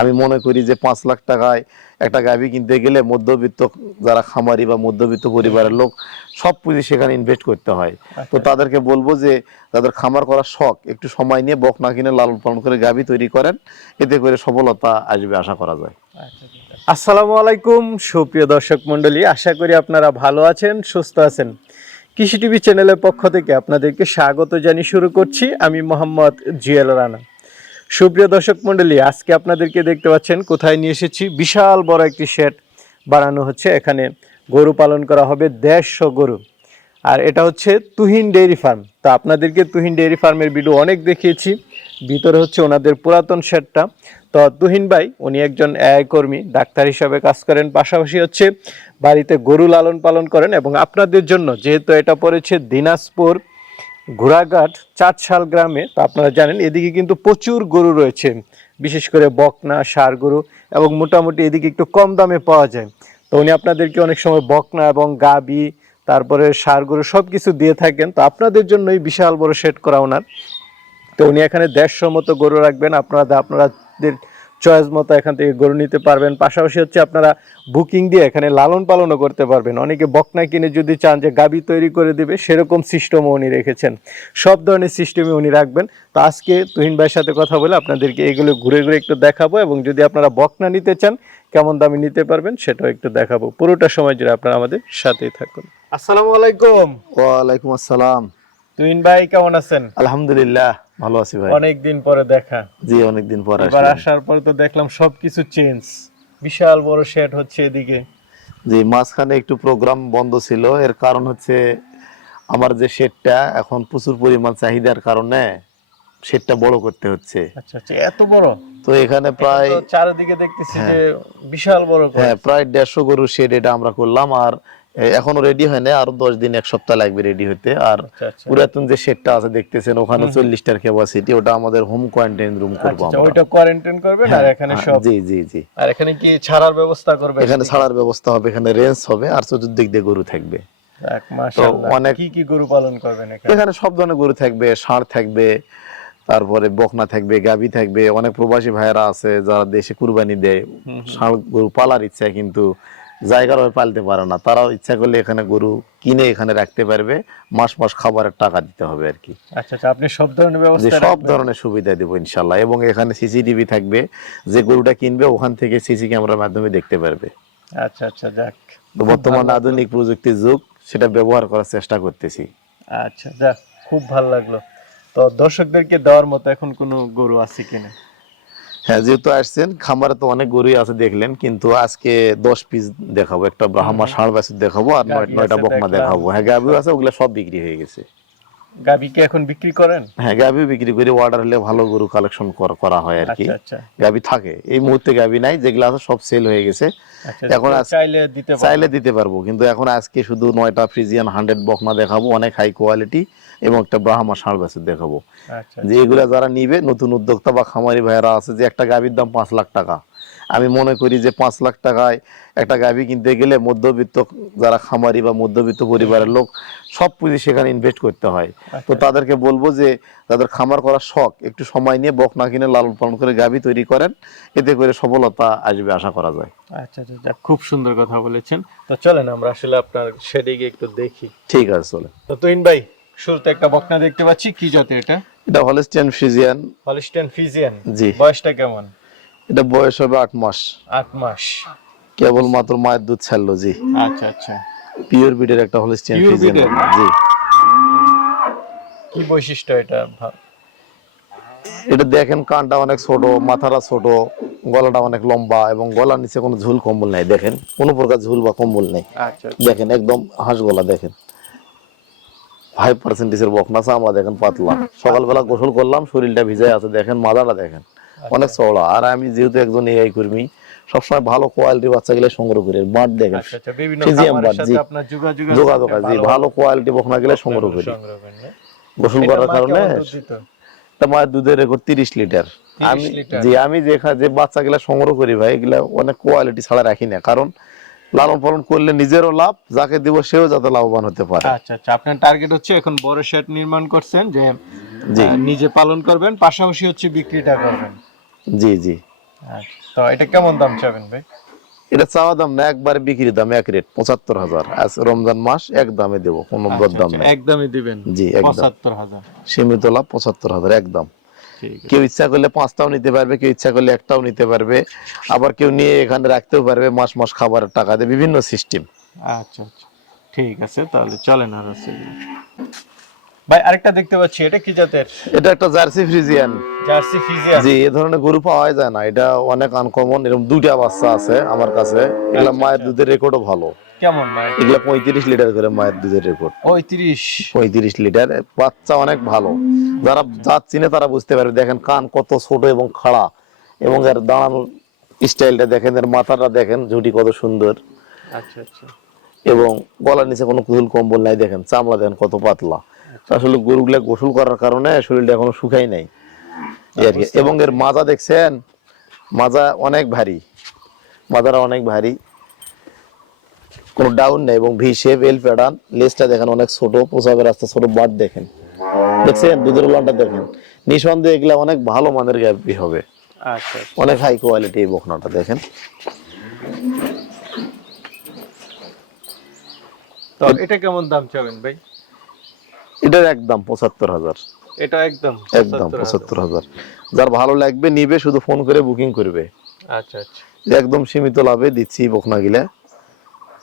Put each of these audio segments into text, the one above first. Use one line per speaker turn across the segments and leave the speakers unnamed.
আমি মনে করি যে পাঁচ লাখ টাকায় একটা গাভী কিনতে গেলে মধ্যবিত্ত যারা খামারি বা মধ্যবিত্ত পরিবারের লোক সব পুঁজি সেখানে ইনভেস্ট করতে হয়। তো তাদেরকে বলব যে তাদের খামার করার শখ একটু সময় নিয়ে বক না কিনে লালন পালন করে গাভী তৈরি করেন এতে করে সফলতা আসবে আশা করা যায়।
আসসালামু আলাইকুম সুপ্রিয় দর্শক মণ্ডলী আশা করি আপনারা ভালো আছেন সুস্থ আছেন। কৃষি টিভি চ্যানেলের পক্ষ থেকে আপনাদেরকে স্বাগত জানিয়ে শুরু করছি। আমি মোহাম্মদ জিয়াল রানা। সুপ্রিয় দর্শক মণ্ডলী, আজকে আপনাদেরকে দেখতে পাচ্ছেন কোথায় নিয়ে এসেছি? বিশাল বড় একটি শেড বানানো হচ্ছে। এখানে গরু পালন করা হবে দেড়শো গরু। আর এটা হচ্ছে তুহিন ডেইরি ফার্ম। তো আপনাদেরকে তুহিন ডেইরি ফার্মের ভিডিও অনেক দেখিয়েছি। ভিতরে হচ্ছে ওনাদের পুরাতন শেডটা। তো তুহিন ভাই, উনি একজন এআই কর্মী, ডাক্তার হিসাবে কাজ করেন। পাশাপাশি হচ্ছে বাড়িতে গরু লালন পালন করেন এবং আপনাদের জন্য যেহেতু এটা পড়েছে দিনাজপুর ঘোড়াঘাট চাঁদশাল গ্রামে, তো আপনারা জানেন, এদিকে কিন্তু প্রচুর গরু রয়েছে, বিশেষ করে বকনা, ষাঁড় গরু এবং মোটামুটি এদিকে একটু কম দামে পাওয়া যায়। তো উনি আপনাদেরকে অনেক সময় বকনা এবং গাবি, তারপরে সার গরু সব কিছু দিয়ে থাকেন। তো আপনাদের জন্যই বিশাল বড় সেট করা ওনার। তো উনি এখানে দেড়শো মতো গরু রাখবেন। আপনারা আপনাদের চয়েস মতো এখান থেকে গরু নিতে পারবেন। পাশাপাশি হচ্ছে আপনারা বুকিং দিয়ে এখানে লালন পালনও করতে পারবেন। অনেকে বকনা কিনে যদি চান যে গাবি তৈরি করে দিবে সেরকম সিস্টেমও উনি রেখেছেন। সব ধরনের সিস্টেমে উনি রাখবেন। তো আজকে তুহিন ভাইয়ের সাথে কথা বলে আপনাদেরকে এগুলো ঘুরে ঘুরে একটু দেখাবো এবং যদি আপনারা বকনা নিতে চান কেমন দামে নিতে পারবেন সেটাও একটু দেখাবো। পুরোটা সময় জুড়ে আপনারা আমাদের সাথেই থাকুন। আসসালামু আলাইকুম।
ওয়ালাইকুম আসসালাম।
তুহিন ভাই কেমন আছেন?
আলহামদুলিল্লাহ। ভালো আছি ভাই।
অনেক দিন পরে দেখা।
জি অনেকদিন পর
এবার আসার পরে তো দেখলাম সবকিছু চেঞ্জ বিশাল বড় শেড হচ্ছে এদিকে।
জি মাঝখানে একটু প্রোগ্রাম বন্ধ ছিল। এর কারণ হচ্ছে আমার যে শেডটা এখন প্রচুর পরিমাণ চাহিদার কারণে শেডটা বড় করতে হচ্ছে।
আচ্ছা আচ্ছা এত বড়?
তো এখানে প্রায়
চারিদিকে দেখতেছি যে বিশাল বড়
হ্যাঁ প্রায় দেড়শো গরুর শেড এটা আমরা করলাম। আর এখনও রেডি হয় না আরও দশ দিন এক সপ্তাহ লাগবে রেডি হতে আর
আচ্ছা আচ্ছা।
পুরাতন যে শেডটা আছে দেখতেছেন ওখানে চল্লিশটার ক্যাপাসিটি ওটা আমাদের হোম কোয়ারেন্টাইন রুম করব
আচ্ছা,
আমরা।
ওইটা কোয়ারেন্টাইন করবেন আর এখানে
হ্যাঁ,
সব
জি জি জি।
আর এখানে কি ছাড়ার ব্যবস্থা করবেন
এখানে ছাড়ার ব্যবস্থা হবে এখানে রেঞ্জ হবে আর চতুর্দিক দিয়ে গরু থাকবে। অনেক-
কি কি গরু পালন করবেন এখানে?
এখানে সব ধরনের গরু থাকবে ষাঁড় থাকবে তারপরে বকনা থাকবে গাভী থাকবে অনেক প্রবাসী ভাইয়েরা আছে যারা দেশে কুরবানি দেয়। ষাঁড় গরু পালার ইচ্ছা কিন্তু জায়গার হয়ে পালতে পারে না। তারাও ইচ্ছা করলে এখানে গরু কিনে এখানে রাখতে পারবে। মাস মাস খাবারের টাকা দিতে হবে আর কি।
আচ্ছা আচ্ছা আপনি সব ধরনের ব্যবস্থা
সব ধরনের সুবিধা দেবো ইনশাল্লাহ। এবং এখানে সিসিটিভি থাকবে যে গরুটা কিনবে ওখান থেকে সিসি ক্যামেরার মাধ্যমে দেখতে পারবে।
আচ্ছা আচ্ছা যাক।
তো বর্তমান আধুনিক প্রযুক্তির যুগ সেটা ব্যবহার করার চেষ্টা করতেছি।
আচ্ছা যাক খুব ভালো লাগল। তো দর্শকদেরকে দেওয়ার মতো এখন কোনো গরু আছে কিনা?
হ্যাঁ যেহেতু আসছেন খামারে তো অনেক গরুই আছে দেখলেন কিন্তু আজকে দশ পিস দেখাবো একটা ব্রাহ্মা ষাঁড় বাছুর দেখাবো আর নয়টা
বকমা
দেখাবো। হ্যাঁ গাভী আছে ওগুলো সব বিক্রি হয়ে গেছে।
গাবি কি এখন বিক্রি করেন?
হ্যাঁ গাভিও বিক্রি করে অর্ডার হলে ভালো গরু কালেকশন করা হয় আর কি।
আচ্ছা আচ্ছা।
থাকে এই মুহূর্তে গাভি নাই যেগুলো আছে সব সেল হয়ে গেছে।
আচ্ছা
এখন
চাইলে দিতে
চাইলে দিতে পারব কিন্তু এখন আজকে শুধু নয়টা ফ্রিজিয়ান হান্ড্রেড বকনা দেখাবো অনেক হাই কোয়ালিটি এবং একটা ব্রাহ্মা ষাঁড় বাছুর দেখাবো। যে এগুলা যারা নিবে নতুন উদ্যোক্তা বা খামারি ভাইয়েরা আছে যে একটা গাভীর দাম পাঁচ লাখ টাকা। আমি মনে করি যে পাঁচ লাখ টাকায় একটা গাভী কিনতে গেলে মধ্যবিত্ত যারা খামারি বা মধ্যবিত্ত পরিবারের লোক সব পুঁজি সেখানে ইনভেস্ট করতে হয়। তো
আচ্ছা।
তাদেরকে বলব যে তাদের খামার করার শখ একটু সময় নিয়ে বক না কিনে লালন পালন করে গাভী তৈরি করেন এতে করে সফলতা আসবে আশা করা যায়।
আচ্ছা আচ্ছা খুব সুন্দর কথা বলেছেন। তো চলেন আমরা আসলে আপনার শেডে গিয়ে একটু দেখি।
ঠিক আছে চলে
তো তুইন ভাই শুরুতে একটা বকনা দেখতে পাচ্ছি। কি জাতের এটা?
এটা হলিস্টিয়ান ফিজিয়ান
হলিস্টেন ফিজিয়ান
জি।
বয়সটা কেমন?
এটা বয়স হবে আট মাস।
আট মাস।
কেবল মাত্র মায়ের দুধ ছাড়লো জি।
আচ্ছা আচ্ছা।
পিওর বিডের একটা হলিস্টিয়ান ফ্রিজিয়ান জি।
কি বৈশিষ্ট্য এটা?
এটা দেখেন কানটা অনেক ছোট মাথাটা ছোট গলাটা অনেক লম্বা এবং গলার নিচে কোনো ঝুল কম্বল নাই দেখেন। কোনো প্রকার ঝুল বা কম্বল নেই।
আচ্ছা
দেখেন একদম হাঁস গলা দেখেন। ফাইভ পার্সেন্টেজের বকনা চামড়া দেখেন পাতলা। সকালবেলা গোসল করলাম শরীরটা ভিজে আছে দেখেন মাথাটা দেখেন। অনেক চওড়া। আর আমি যেহেতু একজন এআই কর্মী সবসময় ভালো কোয়ালিটি বাচ্চাগুলো সংগ্রহ করি বাট দেখেন
আচ্ছা আচ্ছা
ফিজিয়াম
খামারের
জি।
যোগাযোগ
আছে ভালো কোয়ালিটি বকনা গেলে সংগ্রহ করি।
না?
গোসল করার কারণে মায়ের দুধের রেকর্ড তিরিশ লিটার। আমি? যে আমি যে যে বাচ্চাগুলা সংগ্রহ করি ভাই এগুলা অনেক কোয়ালিটি ছাড়া রাখি না। কারণ লালন পালন করলে নিজেরও লাভ যাকে দিব সেও যাতে লাভবান হতে পারে।
আচ্ছা আচ্ছা আপনার টার্গেট হচ্ছে এখন বড় শেড নির্মাণ করছেন যে নিজে পালন করবেন পাশাপাশি হচ্ছে বিক্রিটা করবেন।
জি জি।
আচ্ছা তো এটা কেমন দাম চাবেন ভাই?
এটা চাওয়া দাম না একবারে বিক্রি দাম এক রেট পঁচাত্তর হাজার। আজ রমজান মাস এক দামে দেবো কোনো দর দাম নেই।
একদমই দিবেন?
জি।
পঁচাত্তর হাজার।
সীমিত লাভ পঁচাত্তর হাজার একদম কেউ ইচ্ছা করলে পাঁচটাও নিতে পারবে কেউ ইচ্ছা করলে একটাও নিতে পারবে। আবার কেউ নিয়ে এখানে রাখতেও পারবে মাস মাস খাবারের টাকা দিয়ে বিভিন্ন সিস্টেম
আচ্ছা আচ্ছা। ঠিক আছে তাহলে চলেন আর ভাই আরেকটা দেখতে পাচ্ছি এটা কি জাতের?
এটা একটা জার্সি ফ্রিজিয়ান।
জার্সি ফিজিয়ান
জি এ ধরনের গরু পাওয়া যায় না। এটা অনেক আনকমন এরকম দুইটা বাচ্চা আছে আমার কাছে। এগুলা
আচ্ছা,
মায়ের
আচ্ছা।
দুধের রেকর্ডও ভালো।
কেমন
এগুলা পঁয়ত্রিশ লিটার করে মায়ের দুধের রেকর্ড
পঁয়ত্রিশ?
পঁয়ত্রিশ লিটার। বাচ্চা অনেক ভালো। যারা জাত চিনে তারা বুঝতে পারবে। দেখেন কান কত ছোট এবং খাড়া। এবং এর দাঁড়ানোর স্টাইলটা দেখেন এর মাথাটা দেখেন ঝুটি কত সুন্দর।
আচ্ছা আচ্ছা।
এবং গলার নিচে কোনো কুহুল কম্বল নাই। দেখেন চামড়া দেখেন কত পাতলা। আসলে গরুগুলা গোসল করার কারণে শরীরটা এখনও শুকাই নাই। আর কি। এবং এর মাজা দেখছেন? মাজা অনেক ভারী। মাজারা অনেক ভারী। কোনো ডাউন নেই এবং ভি শেপ এল প্যাডান লেজটা দেখেন অনেক ছোট পোশাকের রাস্তা ছোট বাট দেখেন। দেখছেন? দুধের উলানটা দেখেন। নিঃসন্দেহে এগুলা অনেক ভালো মানের গ্যাপি হবে।
আচ্ছা
অনেক হাই কোয়ালিটি এই বকনাটা দেখেন।
তো এটা কেমন দাম চাবেন ভাই?
এটার একদম পঁচাত্তর হাজার।
এটা একদম
একদম পঁচাত্তর হাজার। যার ভালো লাগবে নিবে শুধু ফোন করে বুকিং করবে।
আচ্ছা আচ্ছা।
একদম সীমিত লাভে দিচ্ছি বকনা গিলা।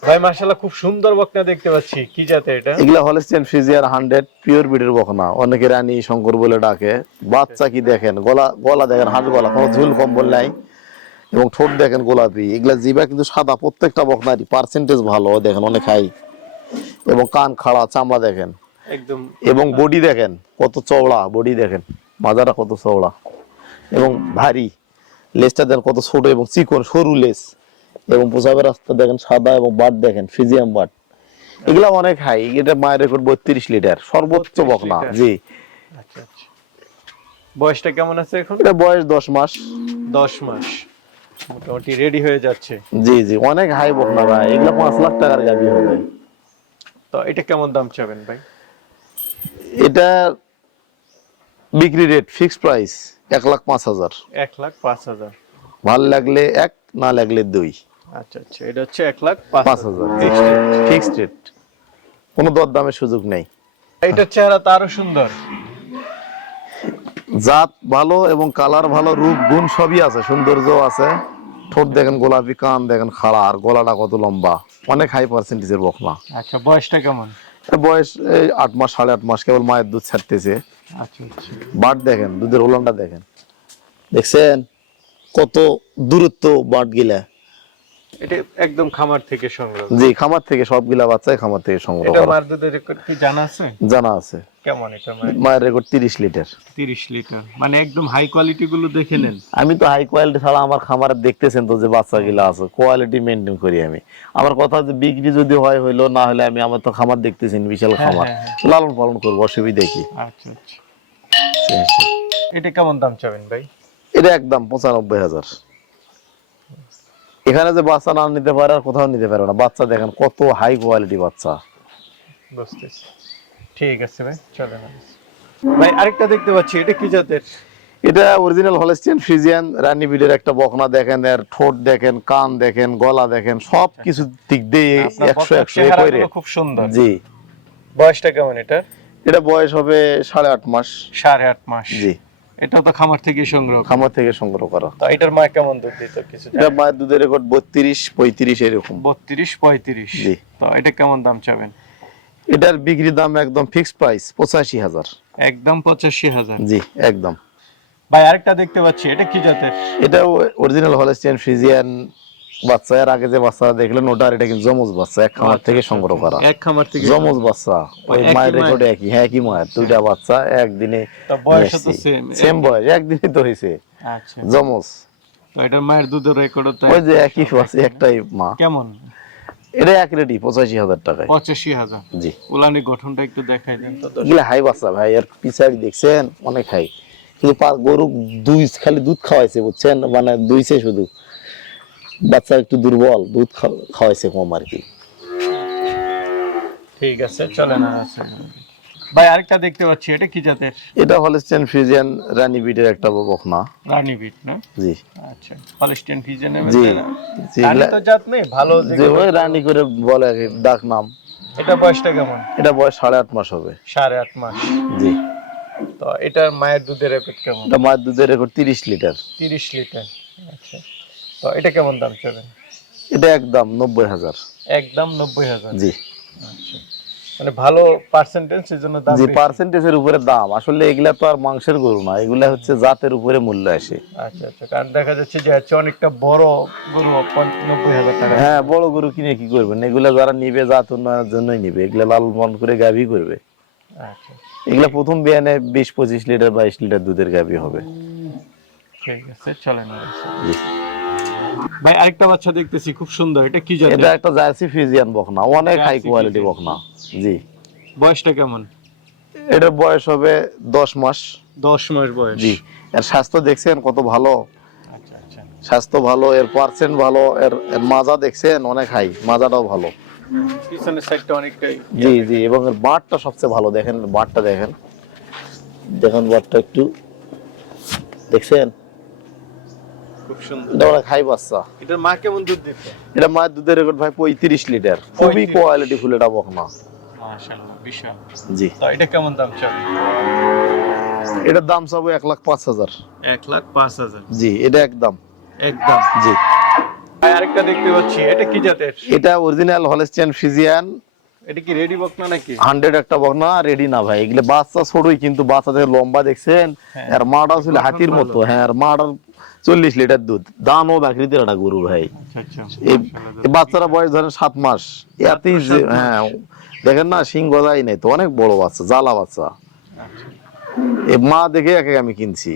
ভাই মাশাআল্লাহ খুব সুন্দর বকনা দেখতে পাচ্ছি। কি জাতে এটা?
এগুলা হলেস্টিয়ান ফ্রিজিয়ার হান্ড্রেড পিওর বিডের বকনা। অনেকে রানী শঙ্কর বলে ডাকে। বাচ্চা কি দেখেন? গলা গলা দেখেন হাঁস গলা কোনো ঝুল কম্বল নাই। এবং ঠোঁট দেখেন গোলাপি। এগুলা জিবা কিন্তু সাদা প্রত্যেকটা বকনারই পার্সেন্টেজ ভালো। দেখেন অনেক হাই এবং কান খাড়া চামড়া দেখেন।
একদম।
এবং বডি দেখেন কত চওড়া বডি দেখেন মাজারা কত চওড়া এবং ভারী। লেজটা দেখেন কত ছোট এবং চিকন সরু লেজ এবং পোশাকের রাস্তা দেখেন সাদা এবং বাট দেখেন ফিজিয়াম বাট। এগুলা অনেক হাই এটা মায়ের রেকর্ড বত্রিশ লিটার সর্বোচ্চ বকনা জি।
আচ্ছা আচ্ছা। বয়সটা কেমন আছে এখন?
এটা বয়স দশ মাস।
দশ মাস। মোটামুটি রেডি হয়ে যাচ্ছে।
জি জি অনেক হাই বকনা ভাই এগুলা পাঁচ লাখ টাকার গাবি হবে।
তো এটা কেমন দাম চাবেন ভাই?
এটা বিক্রি রেট ফিক্সড প্রাইস এক লাখ পাঁচ হাজার।
এক লাখ পাঁচ হাজার।
ভালো লাগলে এক না লাগলে দুই।
আচ্ছা আচ্ছা এটা হচ্ছে এক লাখ পাঁচ হাজার।
ফিক্সড রেট কোনো দরদামের সুযোগ নেই।
এটার চেহারা তো আরও সুন্দর।
জাত ভালো এবং কালার ভালো রূপ গুণ সবই আছে সৌন্দর্য আছে। ঠোঁট দেখেন গোলাপি কান দেখেন খাড়া আর গলাটা কত লম্বা। অনেক হাই পার্সেন্টেজের বকনা।
আচ্ছা বয়সটা কেমন?
বয়স এই আট মাস সাড়ে আট মাস কেবল মায়ের দুধ ছাড়তেছে।
আচ্ছা আচ্ছা।
বাট দেখেন দুধের ওলানটা দেখেন। দেখছেন? কত দূরত্ব বাট গিলা।
এটা একদম খামার থেকে সংগ্রহ।
জি খামার থেকে সবগুলা বাচ্চাই খামার থেকে সংগ্রহ
এটা মার দুধের কি জানা আছে?
জানা আছে।
কেমন এটা মায়ের
মায়ের রেকর্ড তিরিশ লিটার।
তিরিশ লিটার। মানে একদম হাই কোয়ালিটি গুলো দেখে নেন।
আমি তো হাই কোয়ালিটি ছাড়া আমার খামারে দেখতেছেন তো যে বাচ্চা গুলা আছে। কোয়ালিটি মেনটেন করি আমি। আমার কথা যে বিক্রি যদি হয় হইল না হলে আমি আমার তো খামার দেখতেছেন বিশাল
হ্যাঁ,
খামার।
হ্যাঁ,
লালন পালন করব অসুবিধা কি?
আচ্ছা আচ্ছা। এটা কেমন দাম চাবেন ভাই?
এটা একদম পঁচানব্বই হাজার। এখানে যে বাচ্চা না নিতে পারে আর কোথাও নিতে পারবে না। বাচ্চা দেখেন কত হাই কোয়ালিটি বাচ্চা।
বুঝতেছি। ঠিক আছে ভাই চলে না ভাই আরেকটা দেখতে পাচ্ছি এটা কি জাতের?
এটা অরিজিনাল হলেস্টিয়ান ফ্রিজিয়ান রানী বিডের একটা বকনা দেখেন এর ঠোঁট দেখেন কান দেখেন গলা দেখেন সব কিছু দিক দিয়ে একশো একশো করে।
খুব সুন্দর।
জি।
বয়সটা কেমন এটা
এটা বয়স হবে সাড়ে আট মাস।
সাড়ে আট মাস।
জি।
এটা তো খামার থেকে সংগ্রহ
খামার থেকে সংগ্রহ করা।
তো এটার মা কেমন দুধ দিত কিছু
এটা মায়ের দুধের রেকর্ড বত্রিশ পঁয়ত্রিশ এরকম।
বত্রিশ পঁয়ত্রিশ।
জি।
তো এটা কেমন দাম চাবেন?
এটার বিক্রি দাম একদম ফিক্সড প্রাইস পঁচাশি হাজার।
একদম পঁচাশি হাজার।
জি একদম।
ভাই আরেকটা দেখতে পাচ্ছি এটা কি জাতের?
এটা অরিজিনাল হলেস্টিয়ান ফ্রিজিয়ান বাচ্চা। এর আগে যে বাচ্চা দেখলেন ওটার এটা কিন্তু জমজ বাচ্চা এক খামার থেকে সংগ্রহ করা।
এক খামার থেকে?
জমজ বাচ্চা। ওই মায়ের? রেকর্ড একই হ্যাঁ কি মায়ের দুইটা বাচ্চা একদিনে
তো বয়সও তো same।
সেম বয়স একদিনে তো হয়েছে।
আচ্ছা।
জমজ।
তো এটার মায়ের দুধের রেকর্ড
ওই যে একই বাচ্চা একটাই মা।
কেমন?
এটা এক রেডি পঁচাশি হাজার টাকায়।
পঁচাশি হাজার।
জি।
উলানি গঠনটা একটু দেখাই দেন।
এগুলো হাই বাচ্চা ভাই আর পিছাড়ি দেখছেন অনেক হাই কিন্তু পা- গরু দুই খালি দুধ খাওয়াইছে বুঝছেন? মানে দুইছে শুধু। বাচ্চা একটু দুর্বল দুধ খাওয়াইছে কম আর কি।
ঠিক আছে চলে না ভাই আরেকটা দেখতে পাচ্ছি এটা কি জাতের?
এটা হলস্টেন ফ্রিজিয়ান রানী বিটের একটা বকনা।
রানী বিট না?
জি।
আচ্ছা হলস্টেন ফিজেন
জি জি
রানী তো জাত নেই ভালো
যে ওই রানী করে বলে ডাক নাম।
এটা বয়সটা কেমন?
এটা বয়স সাড়ে আট মাস হবে।
সাড়ে আট মাস।
জি।
তো এটার মায়ের দুধের রেকর্ড কেমন?
এটা মায়ের দুধের রেকর্ড তিরিশ লিটার।
তিরিশ লিটার আচ্ছা। তো এটা কেমন দাম চাবেন
এটা একদম নব্বই হাজার।
একদম নব্বই হাজার।
জি।
আচ্ছা। মানে ভালো পার্সেন্টেজ এই জন্য দাম
জি পার্সেন্টেজের উপরে দাম আসলে এগুলা তো আর মাংসের গরু না এগুলা হচ্ছে জাতের উপরে মূল্য আসে।
আচ্ছা আচ্ছা কারণ দেখা যাচ্ছে যে হচ্ছে অনেকটা বড় গরু নব্বই হাজার টাকা।
হ্যাঁ বড় গরু কিনে কি করবেন? এগুলা যারা নিবে জাত উন্নয়নের জন্যই নিবে এগুলা লালন পালন করে গাভী করবে।
আচ্ছা।
এগুলা প্রথম বিয়ানে বিশ পঁচিশ লিটার বাইশ লিটার দুধের গাভী হবে।
ঠিক আছে চলেন।
জি।
ভাই আরেকটা বাচ্চা দেখতেছি খুব সুন্দর। এটা কি জাতের?
এটা একটা জার্সি ফিজিয়ান বকনা অনেক হাই কোয়ালিটি। বকনা জি।
বয়সটা কেমন?
এটার বয়স হবে দশ মাস।
দশ মাস বয়স।
জি এর স্বাস্থ্য দেখছেন কত ভালো?
আচ্ছা আচ্ছা।
স্বাস্থ্য ভালো এর পার্সেন্ট ভালো এর এর মাজা দেখছেন অনেক হাই মাজাটাও ভালো।
পিছনের সাইডটা অনেকটাই
জি জি এবং এর বাটটা সবচেয়ে ভালো দেখেন বাটটা দেখেন। দেখেন বাটটা একটু দেখছেন?
খুব সুন্দর।
এটা অনেক হাই বাচ্চা।
এটার মা কেমন দুধ দিচ্ছে?
এটা মায়ের দুধের রেকর্ড ভাই পঁয়ত্রিশ লিটার। খুবই কোয়ালিটি ফুল এটা বকনা
মাশাআল্লাহ বিশাল।
জি।
তো এটা কেমন দাম চাবে?
এটার দাম চাবো এক লাখ পাঁচ হাজার।
এক লাখ পাঁচ হাজার।
জি এটা একদম।
একদম।
জি।
আরেকটা দেখতে পাচ্ছি এটা কি জাতের?
এটা অরিজিনাল হলেস্টিয়ান ফিজিয়ান
এটা কি রেডি বকনা নাকি?
হান্ড্রেড একটা বকনা রেডি না ভাই। এগুলো বাচ্চা ছোটই কিন্তু বাচ্চাদের লম্বা দেখছেন।
হ্যাঁ।
আর ছিল হাতির মতো। হ্যাঁ আর মাটার চল্লিশ লিটার দুধ। দানও বাকরিদের একটা গরু ভাই।
আচ্ছা আচ্ছা।
বাচ্চারা বয়স ধরেন সাত মাস। এতই হ্যাঁ দেখেন না সিং গজাই নাই তো অনেক বড় বাচ্চা জ্বালা বাচ্চা।
আচ্ছা।
এ মা দেখে এক আমি কিনছি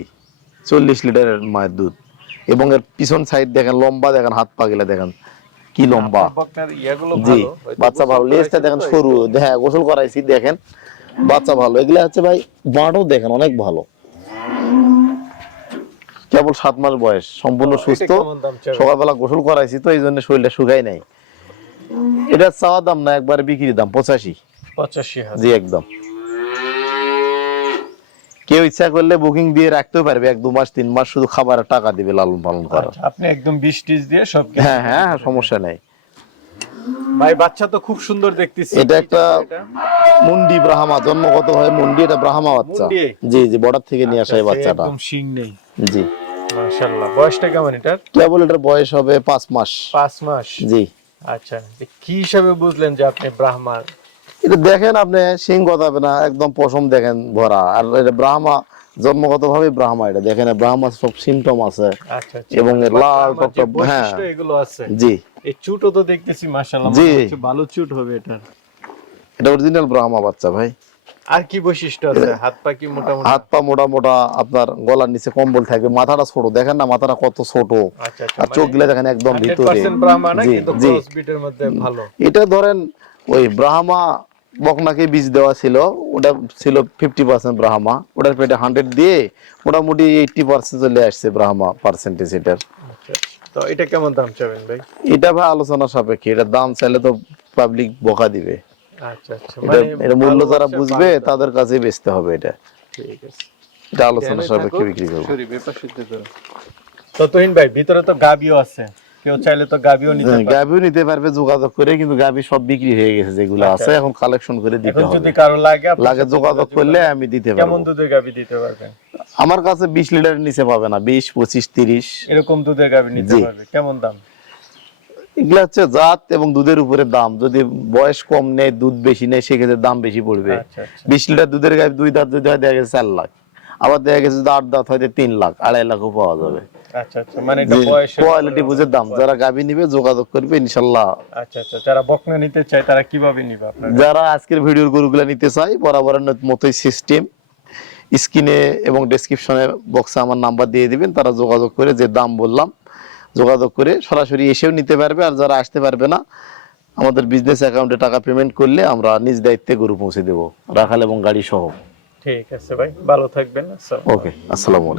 চল্লিশ লিটারের মায়ের দুধ। এবং এর পিছন সাইড দেখেন লম্বা দেখেন হাত পা গেলে দেখেন কি লম্বা।
বকনার ইয়াগুলো
জি বাচ্চা ভালো। লেজটা দেখেন সরু হ্যাঁ গোসল করাইছি দেখেন বাচ্চা ভালো। এগুলা হচ্ছে ভাই বাঁটও দেখেন অনেক ভালো। কেবল সাত মাস বয়স সম্পূর্ণ সুস্থ? সকালবেলা গোসল করাইছি তো এই জন্য শরীরটা শুকাই নাই। এটা চাওয়া দাম না একবারে বিক্রি দাম পঁচাশি।
পঁচাশি
জি একদম। কেউ ইচ্ছা করলে বুকিং দিয়ে রাখতেও পারবে এক দু মাস তিন মাস শুধু খাবারের টাকা দিবে লালন পালন করার।
আচ্ছা, আপনি একদম বিশ টিস দিয়ে সব
হ্যাঁ হ্যাঁ হ্যাঁ, সমস্যা নেই।
ভাই বাচ্চা তো খুব সুন্দর দেখতেছি।
এটা একটা মুন্ডি ব্রাহ্মা জন্মগত হয় মুন্ডি এটা ব্রাহ্মা বাচ্চা। জি জি বর্ডার থেকে নিয়ে আসা এই
আচ্ছা,
বাচ্চাটা।
একদম শিং নেই।
জি।
মাশাআল্লাহ। বয়সটা কেমন এটার?
কেবল এটার বয়স হবে পাঁচ মাস।
পাঁচ মাস?
জি।
আচ্ছা কি হিসাবে বুঝলেন যে আপনি ব্রাহ্মার?
এটা দেখেন আপনি সিং গজাবে না একদম পশম দেখেন ভরা। আর এটা ব্রাহ্মা জন্মগত ভাবে ব্রাহ্মা এটা। দেখেন ব্রাহ্মা সব সিমটম আছে।
আচ্ছা আচ্ছা।
এবং লাল টকটক হ্যাঁ।
এগুলো আছে।
জি।
এই চুটও তো দেখতেছি মাশাআল্লাহ।
জি।
ভালো চুট হবে এটার।
এটা অরিজিনাল ব্রাহ্মা বাচ্চা ভাই।
আর কি বৈশিষ্ট্য আছে? হাত পা কি মোটামুটি?
হাত পা মোটা মোটা আপনার গলার নিচে কম্বল থাকবে মাথাটা ছোট। দেখেন না মাথাটা কত ছোট।
আচ্ছা আচ্ছা
আর চোখগুলা দেখেন একদম ভিতরে।
100% ব্রাহ্মা না
জি
কিন্তু
জি।
ক্রস বিটের মধ্যে ভালো।
এটা ধরেন ওই ব্রাহ্মা বকনাকে বীজ দেওয়া ছিল ওটা ছিল ফিফটি পার্সেন্ট ব্রাহ্মা ওটার পেটে হান্ড্রেড দিয়ে মোটামুটি এইটটি পার্সেন্ট চলে আসছে ব্রাহ্মা পার্সেন্টেজ এটার।
আচ্ছা তো এটা কেমন দাম চাবেন ভাই?
এটা ভাই আলোচনা সাপেক্ষে এটার দাম চাইলে তো পাবলিক বকা দিবে। এটা এটা মূল্য যারা বুঝবে তাদের কাছেই বেচতে হবে এটা।
ঠিক আছে।
এটা আলোচনা সাপেক্ষে বিক্রি করব।
তো তুহিন ভাই ভিতরে তো গাবিও আছে। কেউ চাইলে তো গাবিও নিতে
হ্যাঁ,
পারে।
গাভিও নিতে পারবে যোগাযোগ করে কিন্তু গাভি সব বিক্রি হয়ে গেছে যেগুলো
আচ্ছা,
আছে এখন কালেকশন করে দিতে হবে।
যদি কারও লাগে
লাগে যোগাযোগ করলে আমি দিতে পারব।
কেমন দুধের গাবি দিতে পারবেন?
আমার কাছে বিশ লিটারের নিচে পাবে না বিশ পঁচিশ তিরিশ।
এরকম দুধের গাবি নিতে। পারবে। কেমন দাম?
এগুলা হচ্ছে জাত এবং দুধের উপরে দাম। যদি বয়স কম নেই দুধ বেশি নেই সেক্ষেত্রে দাম বেশি পড়বে।
আচ্ছা আচ্ছা।
বিশ লিটার দুধের গায়ে দুই দাঁত যদি হয় দেখা গেছে চার লাখ। আবার দেখা গেছে যদি আট দাঁত হয়তো তিন লাখ আড়াই লাখও পাওয়া যাবে।
আচ্ছা মানে
কোয়ালিটি বুঝে দাম। যারা গাভি নিবে যোগাযোগ করবে ইনশাল্লাহ।
আচ্ছা আচ্ছা যারা বকনা নিতে চায় তারা কীভাবে নিবে
যারা আজকের ভিডিওর গরুগুলা নিতে চায় বরাবরের মতোই সিস্টেম স্ক্রিনে এবং ডেসক্রিপশনে বক্সে আমার নাম্বার দিয়ে দিবেন তারা যোগাযোগ করে যে দাম বললাম যোগাযোগ করে সরাসরি এসেও নিতে পারবে আর যারা আসতে পারবে না আমাদের বিজনেস অ্যাকাউন্টে টাকা পেমেন্ট করলে আমরা নিজ দায়িত্বে গরু পৌঁছে দেবো রাখাল এবং গাড়ি সহ।
ঠিক আছে ভাই ভালো থাকবেন
ওকে আসসালামু আলাইকুম।